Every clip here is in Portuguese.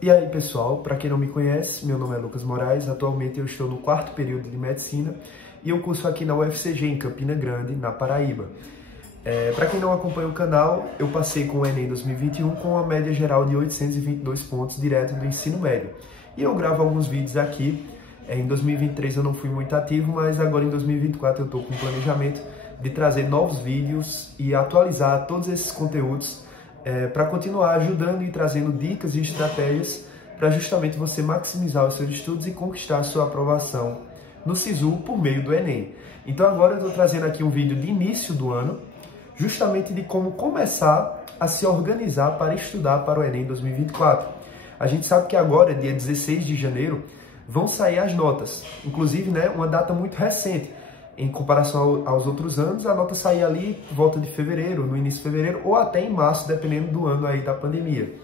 E aí, pessoal, para quem não me conhece, meu nome é Lucas Moraes, atualmente eu estou no 4º período de Medicina e eu curso aqui na UFCG, em Campina Grande, na Paraíba. Para quem não acompanha o canal, eu passei com o Enem 2021 com uma média geral de 822 pontos direto do ensino médio. E eu gravo alguns vídeos aqui. Em 2023 eu não fui muito ativo, mas agora em 2024 eu estou com planejamento de trazer novos vídeos e atualizar todos esses conteúdos para continuar ajudando e trazendo dicas e estratégias para justamente você maximizar os seus estudos e conquistar a sua aprovação no SISU por meio do Enem. Então agora eu estou trazendo aqui um vídeo de início do ano, justamente de como começar a se organizar para estudar para o Enem 2024. A gente sabe que agora, dia 16 de janeiro, vão sair as notas. Inclusive, uma data muito recente. Em comparação aos outros anos, a nota saía ali por volta de fevereiro, no início de fevereiro, ou até em março, dependendo do ano aí da pandemia.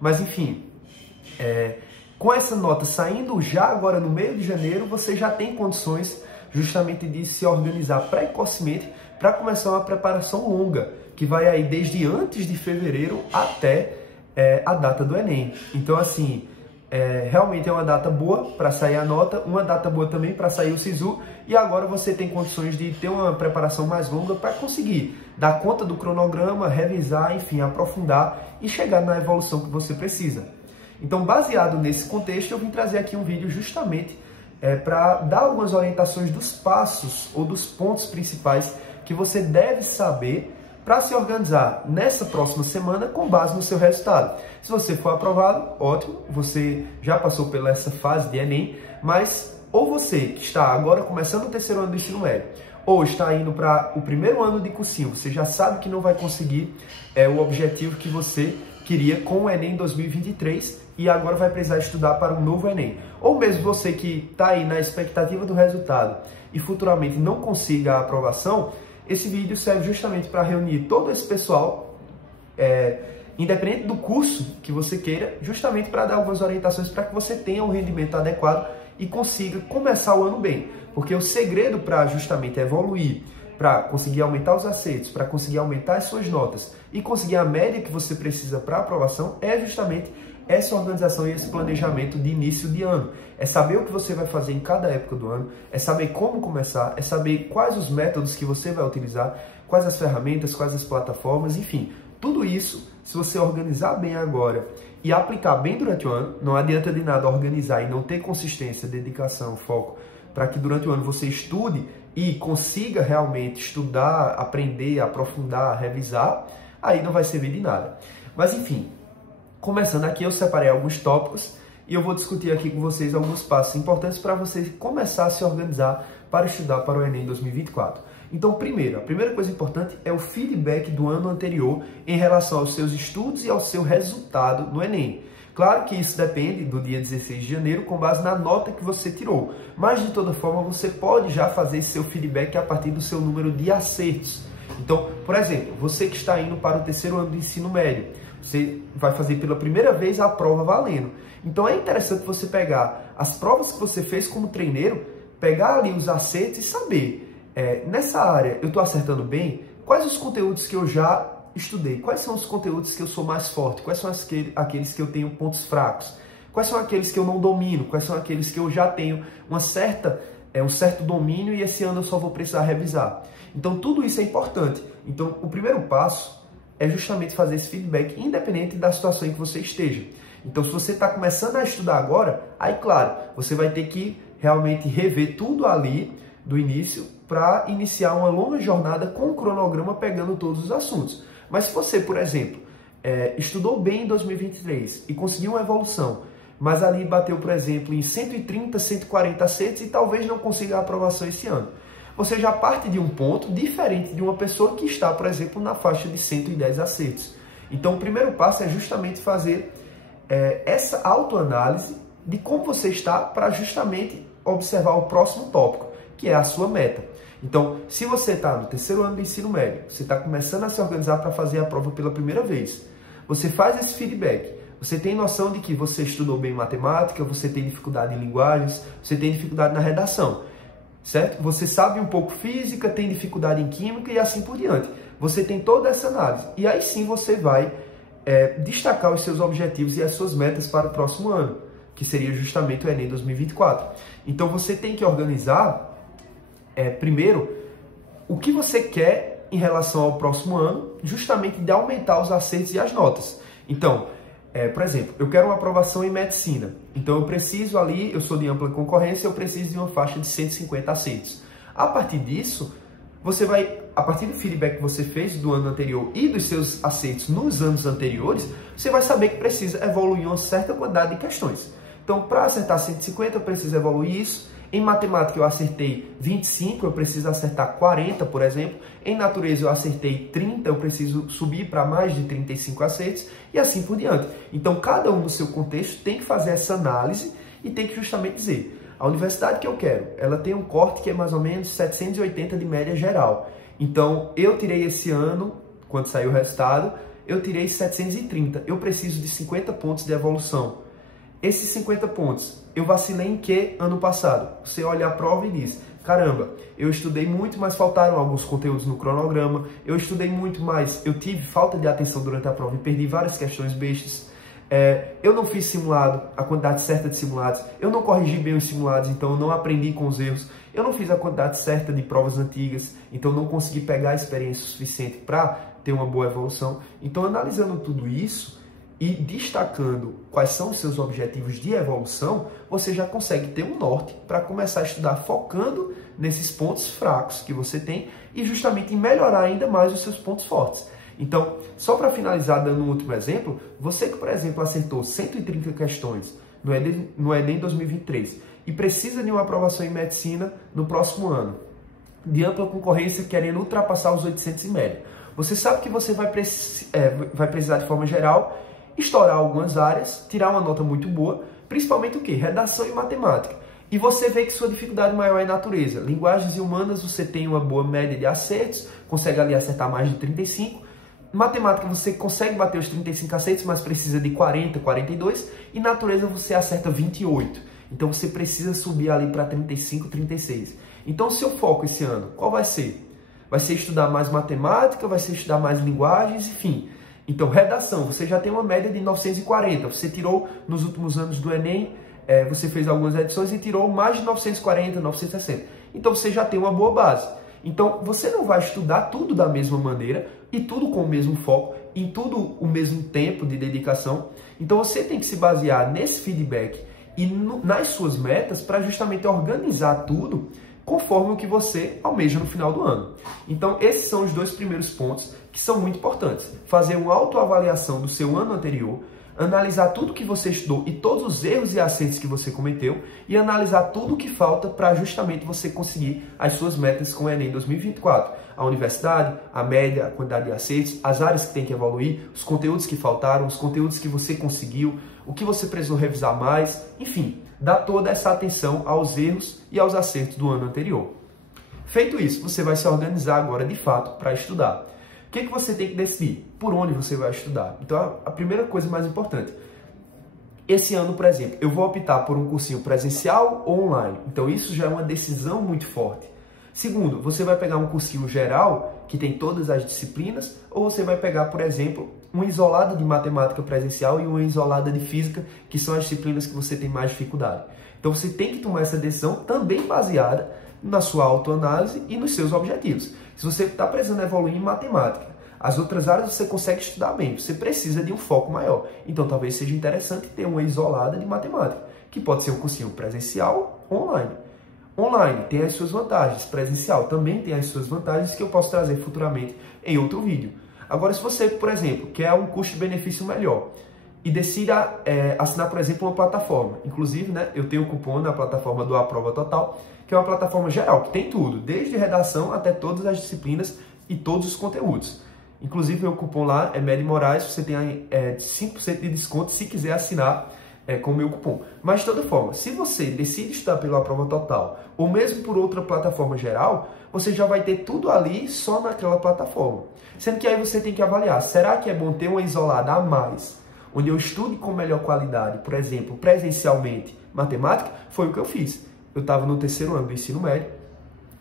Mas enfim, com essa nota saindo já agora no meio de janeiro, você já tem condições justamente de se organizar precocemente para começar uma preparação longa, que vai aí desde antes de fevereiro até a data do Enem. Então assim, realmente é uma data boa para sair a nota, uma data boa também para sair o SISU, e agora você tem condições de ter uma preparação mais longa para conseguir dar conta do cronograma, revisar, enfim, aprofundar e chegar na evolução que você precisa. Então, baseado nesse contexto, eu vim trazer aqui um vídeo justamente para dar algumas orientações dos passos ou dos pontos principais que você deve saber para se organizar nessa próxima semana com base no seu resultado. Se você for aprovado, ótimo, você já passou pela essa fase de Enem, mas ou você que está agora começando o 3º ano do ensino médio, ou está indo para o 1º ano de cursinho, você já sabe que não vai conseguir o objetivo que você queria com o Enem 2023 e agora vai precisar estudar para um novo Enem. Ou mesmo você que está aí na expectativa do resultado e futuramente não consiga a aprovação, esse vídeo serve justamente para reunir todo esse pessoal, independente do curso que você queira, justamente para dar algumas orientações para que você tenha um rendimento adequado e consiga começar o ano bem. Porque o segredo para justamente evoluir, para conseguir aumentar os acertos, para conseguir aumentar as suas notas e conseguir a média que você precisa para aprovação é justamente essa organização e esse planejamento de início de ano. É saber o que você vai fazer em cada época do ano, é saber como começar, é saber quais os métodos que você vai utilizar, quais as ferramentas, quais as plataformas, enfim. Tudo isso, se você organizar bem agora e aplicar bem durante o ano, não adianta de nada organizar e não ter consistência, dedicação, foco, para que durante o ano você estude e consiga realmente estudar, aprender, aprofundar, revisar, aí não vai servir de nada. Mas enfim, começando aqui, eu separei alguns tópicos e eu vou discutir aqui com vocês alguns passos importantes para você começar a se organizar para estudar para o Enem 2024. Então, a primeira coisa importante é o feedback do ano anterior em relação aos seus estudos e ao seu resultado no Enem. Claro que isso depende do dia 16 de janeiro com base na nota que você tirou, mas de toda forma você pode já fazer seu feedback a partir do seu número de acertos. Então, por exemplo, você que está indo para o 3º ano do ensino médio, você vai fazer pela primeira vez a prova valendo. Então é interessante você pegar as provas que você fez como treineiro, pegar ali os acertos e saber, nessa área eu estou acertando bem, quais os conteúdos que eu já estudei, quais são os conteúdos que eu sou mais forte, quais são aqueles que eu tenho pontos fracos, quais são aqueles que eu não domino, quais são aqueles que eu já tenho um certo domínio e esse ano eu só vou precisar revisar. Então tudo isso é importante. Então o primeiro passo é justamente fazer esse feedback, independente da situação em que você esteja. Então, se você está começando a estudar agora, aí, claro, você vai ter que realmente rever tudo ali do início para iniciar uma longa jornada com o cronograma pegando todos os assuntos. Mas se você, por exemplo, estudou bem em 2023 e conseguiu uma evolução, mas ali bateu, por exemplo, em 130, 140 acertos e talvez não consiga a aprovação esse ano, você já parte de um ponto diferente de uma pessoa que está, por exemplo, na faixa de 110 acertos. Então, o primeiro passo é justamente fazer essa autoanálise de como você está para justamente observar o próximo tópico, que é a sua meta. Então, se você está no 3º ano do ensino médio, você está começando a se organizar para fazer a prova pela primeira vez, você faz esse feedback, você tem noção de que você estudou bem matemática, você tem dificuldade em linguagens, você tem dificuldade na redação, certo? Você sabe um pouco física, tem dificuldade em química e assim por diante. Você tem toda essa análise. E aí sim você vai destacar os seus objetivos e as suas metas para o próximo ano, que seria justamente o Enem 2024. Então você tem que organizar, primeiro, o que você quer em relação ao próximo ano, justamente de aumentar os acertos e as notas. Então, por exemplo, eu quero uma aprovação em medicina, então eu preciso ali, eu sou de ampla concorrência, eu preciso de uma faixa de 150 acertos. A partir disso, você vai, a partir do feedback que você fez do ano anterior e dos seus acertos nos anos anteriores, você vai saber que precisa evoluir uma certa quantidade de questões. Então, para acertar 150, eu preciso evoluir isso. Em matemática, eu acertei 25, eu preciso acertar 40, por exemplo. Em natureza, eu acertei 30, eu preciso subir para mais de 35 acertos e assim por diante. Então, cada um no seu contexto tem que fazer essa análise e tem que justamente dizer: a universidade que eu quero, ela tem um corte que é mais ou menos 780 de média geral. Então, eu tirei esse ano, quando saiu o resultado, eu tirei 730. Eu preciso de 50 pontos de evolução. Esses 50 pontos, eu vacilei em que ano passado? Você olha a prova e diz: caramba, eu estudei muito, mas faltaram alguns conteúdos no cronograma. Eu estudei muito, mas eu tive falta de atenção durante a prova e perdi várias questões bestas. Eu não fiz simulado, a quantidade certa de simulados, eu não corrigi bem os simulados, então eu não aprendi com os erros, eu não fiz a quantidade certa de provas antigas, então não consegui pegar a experiência suficiente para ter uma boa evolução. Então, analisando tudo isso e destacando quais são os seus objetivos de evolução, você já consegue ter um norte para começar a estudar focando nesses pontos fracos que você tem e justamente em melhorar ainda mais os seus pontos fortes. Então, só para finalizar dando um último exemplo, você que, por exemplo, acertou 130 questões no Enem 2023 e precisa de uma aprovação em medicina no próximo ano, de ampla concorrência, querendo ultrapassar os 800 em média, você sabe que você vai precisar, de forma geral, estourar algumas áreas, tirar uma nota muito boa, principalmente o quê? Redação e matemática. E você vê que sua dificuldade maior é natureza. Linguagens e humanas, você tem uma boa média de acertos, consegue ali acertar mais de 35. Matemática, você consegue bater os 35 acertos, mas precisa de 40, 42. E natureza, você acerta 28. Então, você precisa subir ali para 35, 36. Então, o seu foco esse ano, qual vai ser? Vai ser estudar mais matemática, vai ser estudar mais linguagens, enfim. Então, redação, você já tem uma média de 940. Você tirou, nos últimos anos do Enem, você fez algumas edições e tirou mais de 940, 960. Então, você já tem uma boa base. Então, você não vai estudar tudo da mesma maneira e tudo com o mesmo foco, em tudo o mesmo tempo de dedicação. Então, você tem que se basear nesse feedback e nas suas metas para justamente organizar tudo conforme o que você almeja no final do ano. Então, esses são os dois primeiros pontos que são muito importantes. Fazer uma autoavaliação do seu ano anterior, analisar tudo que você estudou e todos os erros e acertos que você cometeu e analisar tudo o que falta para justamente você conseguir as suas metas com o Enem 2024. A universidade, a média, a quantidade de acertos, as áreas que tem que evoluir, os conteúdos que faltaram, os conteúdos que você conseguiu, o que você precisou revisar mais, enfim, dá toda essa atenção aos erros e aos acertos do ano anterior. Feito isso, você vai se organizar agora de fato para estudar. O que você tem que decidir? Por onde você vai estudar? Então, a primeira coisa mais importante. Esse ano, por exemplo, eu vou optar por um cursinho presencial ou online. Então, isso já é uma decisão muito forte. Segundo, você vai pegar um cursinho geral, que tem todas as disciplinas, ou você vai pegar, por exemplo, uma isolada de matemática presencial e uma isolada de física, que são as disciplinas que você tem mais dificuldade. Então, você tem que tomar essa decisão também baseada na sua autoanálise e nos seus objetivos. Se você está precisando evoluir em matemática, as outras áreas você consegue estudar bem, você precisa de um foco maior. Então, talvez seja interessante ter uma isolada de matemática, que pode ser um cursinho presencial ou online. Online tem as suas vantagens, presencial também tem as suas vantagens, que eu posso trazer futuramente em outro vídeo. Agora, se você, por exemplo, quer um custo-benefício melhor e decida assinar, por exemplo, uma plataforma, inclusive, né, eu tenho um cupom na plataforma do Aprova Total, que é uma plataforma geral, que tem tudo, desde redação até todas as disciplinas e todos os conteúdos. Inclusive, meu cupom lá é Medi Moraes, você tem 5% de desconto se quiser assinar com o meu cupom. Mas, de toda forma, se você decide estudar pela Aprova Total, ou mesmo por outra plataforma geral, você já vai ter tudo ali só naquela plataforma. Sendo que aí você tem que avaliar, será que é bom ter uma isolada a mais, onde eu estude com melhor qualidade, por exemplo, presencialmente, matemática? Foi o que eu fiz. Eu estava no terceiro ano do ensino médio,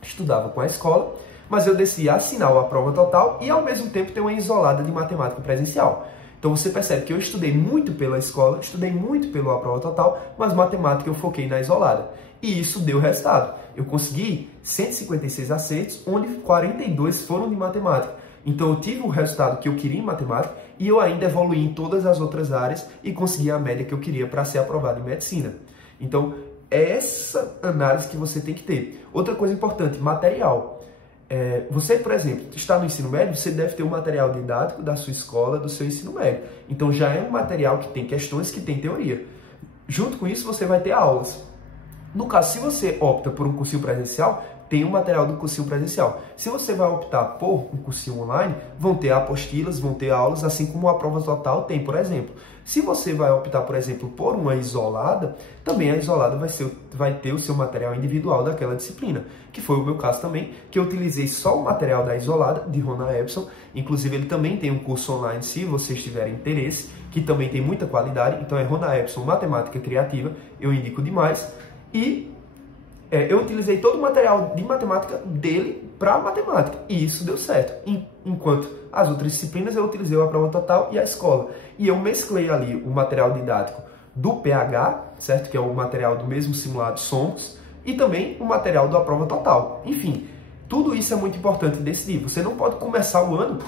estudava com a escola, mas eu decidi assinar a Aprova Total e, ao mesmo tempo, ter uma isolada de matemática presencial. Então você percebe que eu estudei muito pela escola, estudei muito pela prova total, mas matemática eu foquei na isolada. E isso deu resultado. Eu consegui 156 acertos, onde 42 foram de matemática. Então eu tive o resultado que eu queria em matemática e eu ainda evoluí em todas as outras áreas e consegui a média que eu queria para ser aprovado em medicina. Então é essa análise que você tem que ter. Outra coisa importante, material. Você, por exemplo, está no ensino médio, você deve ter um material didático da sua escola, do seu ensino médio. Então já é um material que tem questões, que tem teoria. Junto com isso você vai ter aulas. No caso, se você opta por um cursinho presencial, tem o material do cursinho presencial. Se você vai optar por um cursinho online, vão ter apostilas, vão ter aulas, assim como a prova total tem, por exemplo. Se você vai optar, por exemplo, por uma isolada, também a isolada vai ter o seu material individual daquela disciplina, que foi o meu caso também, que eu utilizei só o material da isolada, de Rona Epson. Inclusive, ele também tem um curso online, se vocês tiverem interesse, que também tem muita qualidade. Então, é Rona Epson Matemática Criativa, eu indico demais. E eu utilizei todo o material de matemática dele para matemática, e isso deu certo. Enquanto as outras disciplinas eu utilizei a prova total e a escola. E eu mesclei ali o material didático do PH, certo? Que é o material do mesmo simulado SOMOS, e também o material da prova total. Enfim, tudo isso é muito importante decidir. Você não pode começar o ano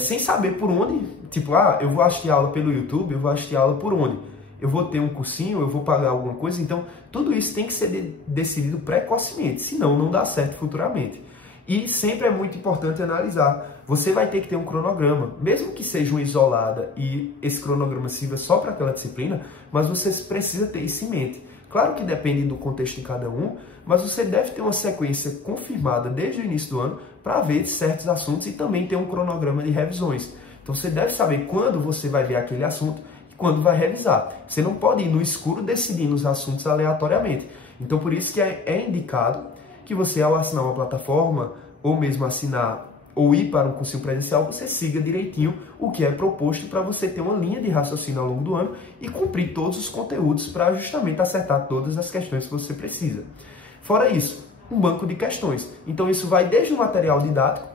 sem saber por onde, tipo, eu vou assistir aula pelo YouTube, eu vou assistir aula por onde? Eu vou ter um cursinho, eu vou pagar alguma coisa. Então, tudo isso tem que ser decidido precocemente, senão não dá certo futuramente. E sempre é muito importante analisar. Você vai ter que ter um cronograma, mesmo que seja uma isolada e esse cronograma sirva só para aquela disciplina, mas você precisa ter isso em mente. Claro que depende do contexto de cada um, mas você deve ter uma sequência confirmada desde o início do ano para ver certos assuntos e também ter um cronograma de revisões. Então, você deve saber quando você vai ver aquele assunto, quando vai revisar. Você não pode ir no escuro decidindo os assuntos aleatoriamente. Então, por isso que é indicado que você, ao assinar uma plataforma, ou mesmo assinar, ou ir para um cursinho presencial, você siga direitinho o que é proposto para você ter uma linha de raciocínio ao longo do ano e cumprir todos os conteúdos para justamente acertar todas as questões que você precisa. Fora isso, um banco de questões. Então, isso vai desde o material didático,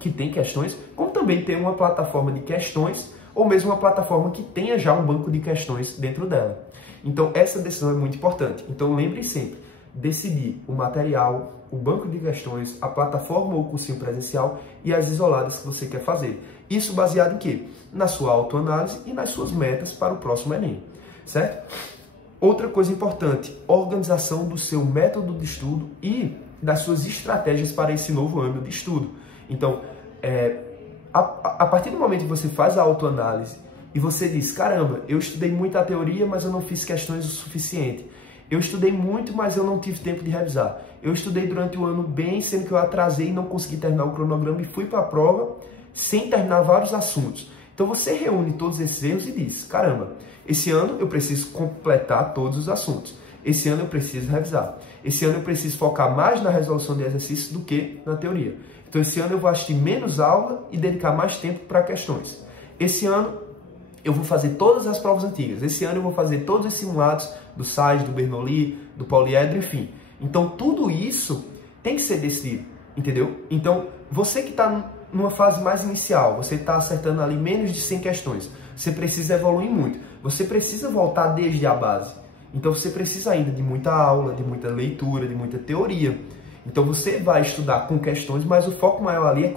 que tem questões, como também tem uma plataforma de questões, ou mesmo uma plataforma que tenha já um banco de questões dentro dela. Então, essa decisão é muito importante. Então, lembre sempre, decidir o material, o banco de questões, a plataforma ou o cursinho presencial e as isoladas que você quer fazer. Isso baseado em quê? Na sua autoanálise e nas suas metas para o próximo Enem, certo? Outra coisa importante, organização do seu método de estudo e das suas estratégias para esse novo ano de estudo. Então, a partir do momento que você faz a autoanálise e você diz, caramba, eu estudei muito a teoria, mas eu não fiz questões o suficiente. Eu estudei muito, mas eu não tive tempo de revisar. Eu estudei durante o ano bem, sendo que eu atrasei e não consegui terminar o cronograma e fui para a prova sem terminar vários assuntos. Então você reúne todos esses erros e diz, caramba, esse ano eu preciso completar todos os assuntos. Esse ano eu preciso revisar. Esse ano eu preciso focar mais na resolução de exercícios do que na teoria. Então, esse ano eu vou assistir menos aula e dedicar mais tempo para questões. Esse ano eu vou fazer todas as provas antigas. Esse ano eu vou fazer todos os simulados do SAIS, do Bernoulli, do Poliedro, enfim. Então, tudo isso tem que ser decidido, entendeu? Então, você que está numa fase mais inicial, você está acertando ali menos de 100 questões, você precisa evoluir muito. Você precisa voltar desde a base. Então, você precisa ainda de muita aula, de muita leitura, de muita teoria. Então, você vai estudar com questões, mas o foco maior ali é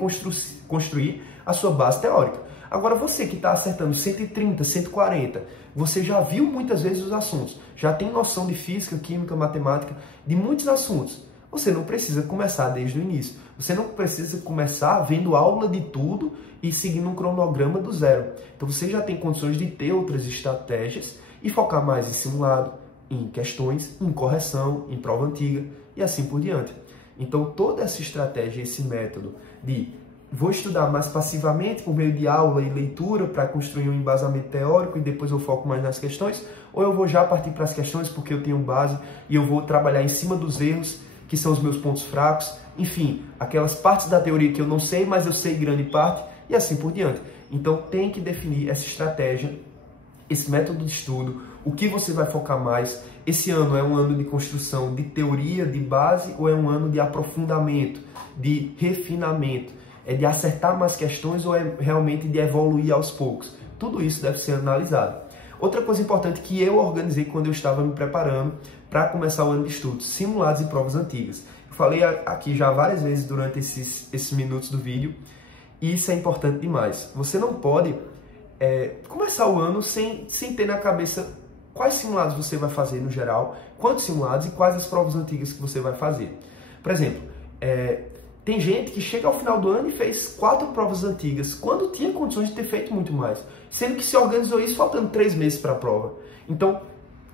construir a sua base teórica. Agora, você que está acertando 130, 140, você já viu muitas vezes os assuntos, já tem noção de física, química, matemática, de muitos assuntos. Você não precisa começar desde o início. Você não precisa começar vendo aula de tudo e seguindo um cronograma do zero. Então, você já tem condições de ter outras estratégias e focar mais em simulado, em questões, em correção, em prova antiga e assim por diante. Então, toda essa estratégia, esse método de vou estudar mais passivamente por meio de aula e leitura para construir um embasamento teórico e depois eu foco mais nas questões, ou eu vou já partir para as questões porque eu tenho base e eu vou trabalhar em cima dos erros, que são os meus pontos fracos, enfim, aquelas partes da teoria que eu não sei, mas eu sei grande parte e assim por diante. Então, tem que definir essa estratégia, esse método de estudo, o que você vai focar mais. Esse ano é um ano de construção de teoria, de base, ou é um ano de aprofundamento, de refinamento? É de acertar mais questões ou é realmente de evoluir aos poucos? tudo isso deve ser analisado. Outra coisa importante que eu organizei quando eu estava me preparando para começar o ano de estudos, simulados e provas antigas. Eu falei aqui já várias vezes durante esses minutos do vídeo, e isso é importante demais. Você não pode começar o ano sem ter na cabeça quais simulados você vai fazer no geral, quantos simulados e quais as provas antigas que você vai fazer. Por exemplo, tem gente que chega ao final do ano e fez 4 provas antigas, quando tinha condições de ter feito muito mais, sendo que se organizou isso faltando 3 meses para a prova. Então,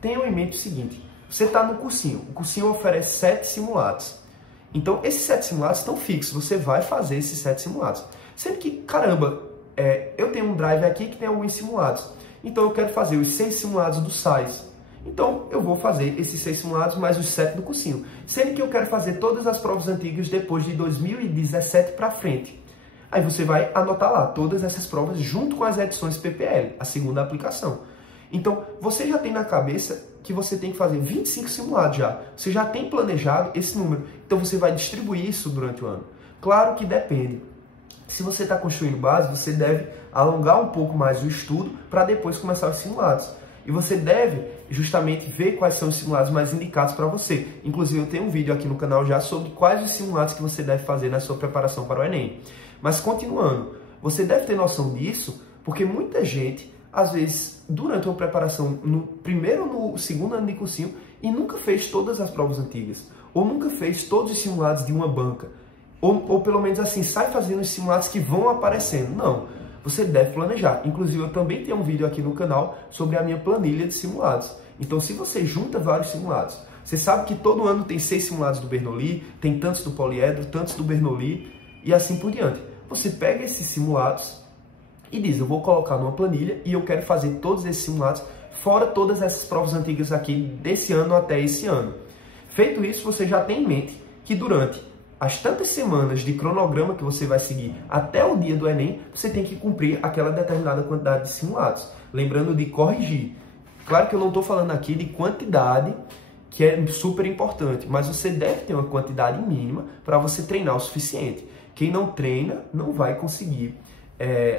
tenham em mente o seguinte, você está no cursinho, o cursinho oferece 7 simulados. Então, esses 7 simulados estão fixos, você vai fazer esses 7 simulados. Sendo que, caramba, eu tenho um drive aqui que tem alguns simulados, então eu quero fazer os 6 simulados do SAIS. Então, eu vou fazer esses 6 simulados mais os 7 do cursinho. Sendo que eu quero fazer todas as provas antigas depois de 2017 para frente. Aí você vai anotar lá todas essas provas junto com as edições PPL, a segunda aplicação. Então, você já tem na cabeça que você tem que fazer 25 simulados já. Você já tem planejado esse número. Então, você vai distribuir isso durante o ano. Claro que depende. Se você está construindo base, você deve alongar um pouco mais o estudo para depois começar os simulados. E você deve justamente ver quais são os simulados mais indicados para você. Inclusive, eu tenho um vídeo aqui no canal já sobre quais os simulados que você deve fazer na sua preparação para o Enem. Mas continuando, você deve ter noção disso, porque muita gente, às vezes, durante uma preparação no primeiro ou no segundo ano de cursinho, e nunca fez todas as provas antigas, ou nunca fez todos os simulados de uma banca, ou pelo menos assim, sai fazendo os simulados que vão aparecendo. Não. Você deve planejar. Inclusive, eu também tenho um vídeo aqui no canal sobre a minha planilha de simulados. Então, se você junta vários simulados, você sabe que todo ano tem 6 simulados do Bernoulli, tem tantos do poliedro, tantos do Bernoulli e assim por diante. Você pega esses simulados e diz, eu vou colocar numa planilha e eu quero fazer todos esses simulados, fora todas essas provas antigas aqui desse ano até esse ano. Feito isso, você já tem em mente que durante as tantas semanas de cronograma que você vai seguir até o dia do Enem, você tem que cumprir aquela determinada quantidade de simulados. Lembrando de corrigir. Claro que eu não estou falando aqui de quantidade, que é super importante, mas você deve ter uma quantidade mínima para você treinar o suficiente. Quem não treina não vai conseguir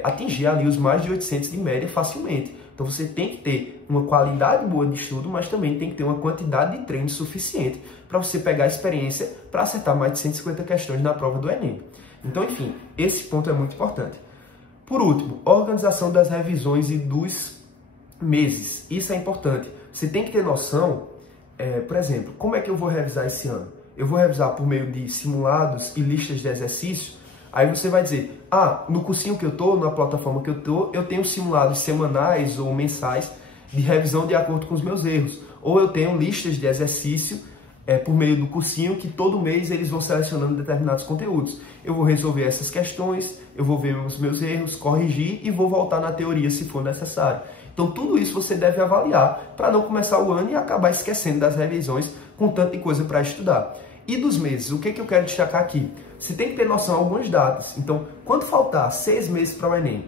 atingir ali os mais de 800 de média facilmente. Então você tem que ter uma qualidade boa de estudo, mas também tem que ter uma quantidade de treino suficiente para você pegar a experiência para acertar mais de 150 questões na prova do Enem. Então, enfim, esse ponto é muito importante. Por último, organização das revisões e dos meses. Isso é importante. Você tem que ter noção, por exemplo, como é que eu vou revisar esse ano? Eu vou revisar por meio de simulados e listas de exercícios. Aí você vai dizer, no cursinho que eu estou, na plataforma que eu estou, eu tenho simulados semanais ou mensais de revisão de acordo com os meus erros. Ou eu tenho listas de exercício por meio do cursinho que todo mês eles vão selecionando determinados conteúdos. Eu vou resolver essas questões, eu vou ver os meus erros, corrigir e vou voltar na teoria se for necessário. Então tudo isso você deve avaliar para não começar o ano e acabar esquecendo das revisões com tanta coisa para estudar. E dos meses, o que eu quero destacar aqui? Você tem que ter noção de algumas datas. Então, quando faltar 6 meses para o Enem,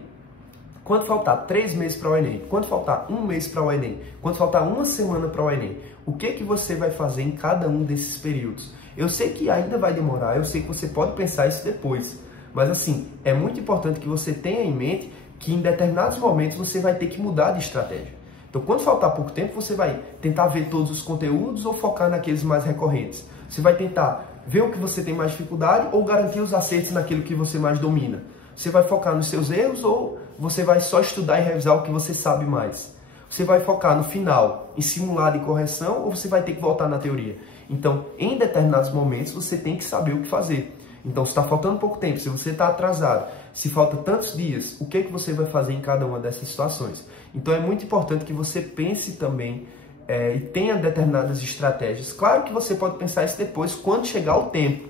quando faltar 3 meses para o Enem, quando faltar 1 mês para o Enem, quando faltar 1 semana para o Enem, o que você vai fazer em cada um desses períodos? Eu sei que ainda vai demorar, eu sei que você pode pensar isso depois, mas assim, é muito importante que você tenha em mente que em determinados momentos você vai ter que mudar de estratégia. Então, quando faltar pouco tempo, você vai tentar ver todos os conteúdos ou focar naqueles mais recorrentes. Você vai tentar ver o que você tem mais dificuldade ou garantir os acertos naquilo que você mais domina. Você vai focar nos seus erros ou você vai só estudar e revisar o que você sabe mais? Você vai focar no final, em simulado e correção, ou você vai ter que voltar na teoria? Então, em determinados momentos, você tem que saber o que fazer. Então, se está faltando pouco tempo, se você está atrasado, se falta tantos dias, o que você vai fazer em cada uma dessas situações? Então, é muito importante que você pense também e tenha determinadas estratégias. Claro que você pode pensar isso depois, quando chegar o tempo,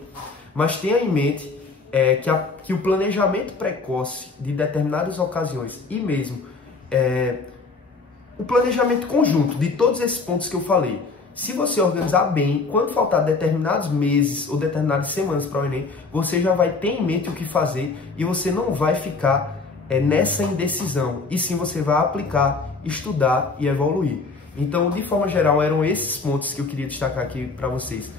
mas tenha em mente que o planejamento precoce de determinadas ocasiões e mesmo o planejamento conjunto de todos esses pontos que eu falei, se você organizar bem, quando faltar determinados meses ou determinadas semanas para o Enem, você já vai ter em mente o que fazer e você não vai ficar nessa indecisão, e sim você vai aplicar, estudar e evoluir. Então, de forma geral, eram esses pontos que eu queria destacar aqui para vocês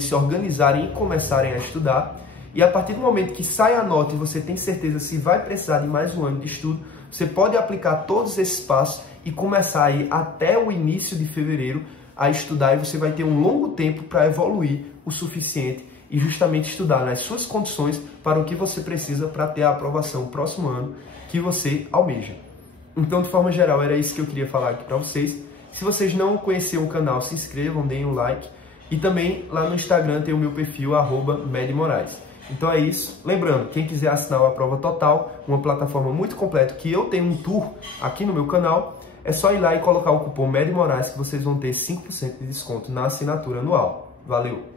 se organizarem e começarem a estudar. E a partir do momento que sai a nota e você tem certeza se vai precisar de mais um ano de estudo, você pode aplicar todos esses passos e começar aí até o início de fevereiro a estudar, e você vai ter um longo tempo para evoluir o suficiente e justamente estudar nas suas condições para o que você precisa para ter a aprovação no próximo ano que você almeja. Então, de forma geral, era isso que eu queria falar aqui para vocês. Se vocês não conheceram o canal, se inscrevam, deem um like. E também lá no Instagram tem o meu perfil, @medmorais. Então é isso. Lembrando, quem quiser assinar a Prova Total, uma plataforma muito completa, que eu tenho um tour aqui no meu canal, é só ir lá e colocar o cupom MEDMORAES que vocês vão ter 5% de desconto na assinatura anual. Valeu!